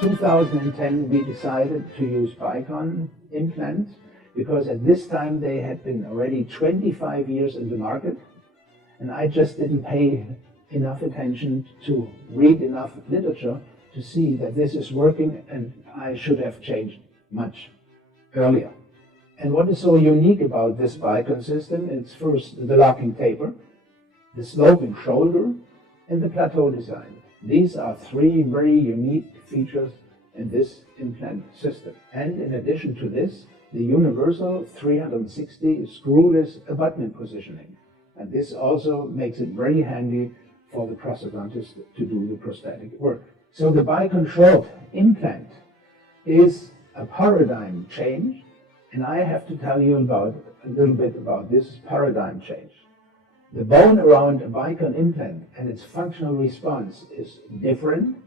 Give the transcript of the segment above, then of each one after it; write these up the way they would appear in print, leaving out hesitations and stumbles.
2010 we decided to use Bicon implant because at this time they had been already 25 years in the market, and I just didn't pay enough attention to read enough literature to see that this is working, and I should have changed much earlier. And what is so unique about this Bicon system? It's first the locking taper, the sloping shoulder, and the plateau design. These are three very unique features in this implant system. And in addition to this, the universal 360 screwless abutment positioning. And this also makes it very handy for the prosthodontist to do the prosthetic work. So the Bicon SHORT Implant is a paradigm change, and I have to tell you a little bit about this paradigm change. The bone around a Bicon implant and its functional response is different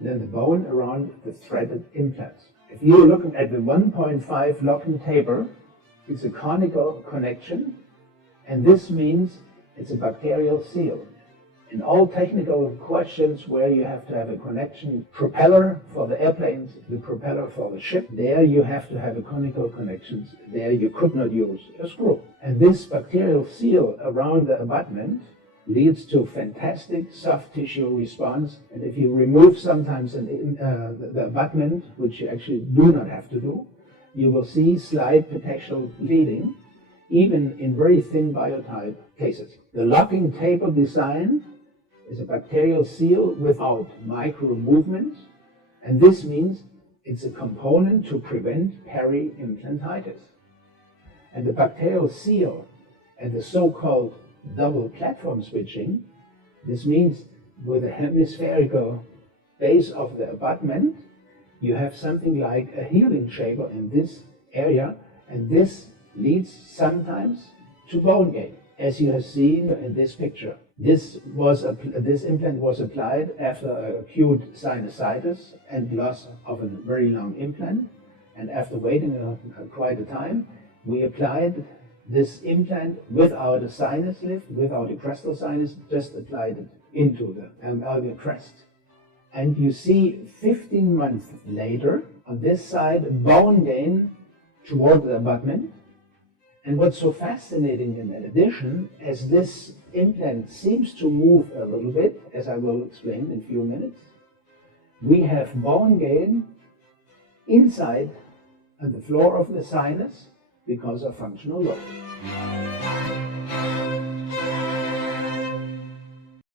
than the bone around the threaded implants. If you're looking at the 1.5 locking taper, it's a conical connection, and this means it's a bacterial seal. In all technical questions where you have to have a connection, propeller for the airplanes, the propeller for the ship, there you have to have a conical connections. There you could not use a screw. And this bacterial seal around the abutment leads to fantastic soft tissue response. And if you remove sometimes the abutment, which you actually do not have to do, you will see slight petechial bleeding, even in very thin biotype cases. The locking taper design is a bacterial seal without micro movements, and this means it's a component to prevent peri-implantitis. And the bacterial seal and the so-called double platform switching, this means with a hemispherical base of the abutment, you have something like a healing chamber in this area, and this leads sometimes to bone gain, as you have seen in this picture. This implant was applied after acute sinusitis and loss of a very long implant, and after waiting quite a time, we applied this implant without a sinus lift, without a crestal sinus, just applied it into the alveolar crest. And you see 15 months later, on this side, bone gain toward the abutment. And what's so fascinating in addition, as this implant seems to move a little bit, as I will explain in a few minutes, we have bone gain inside on the floor of the sinus because of functional load.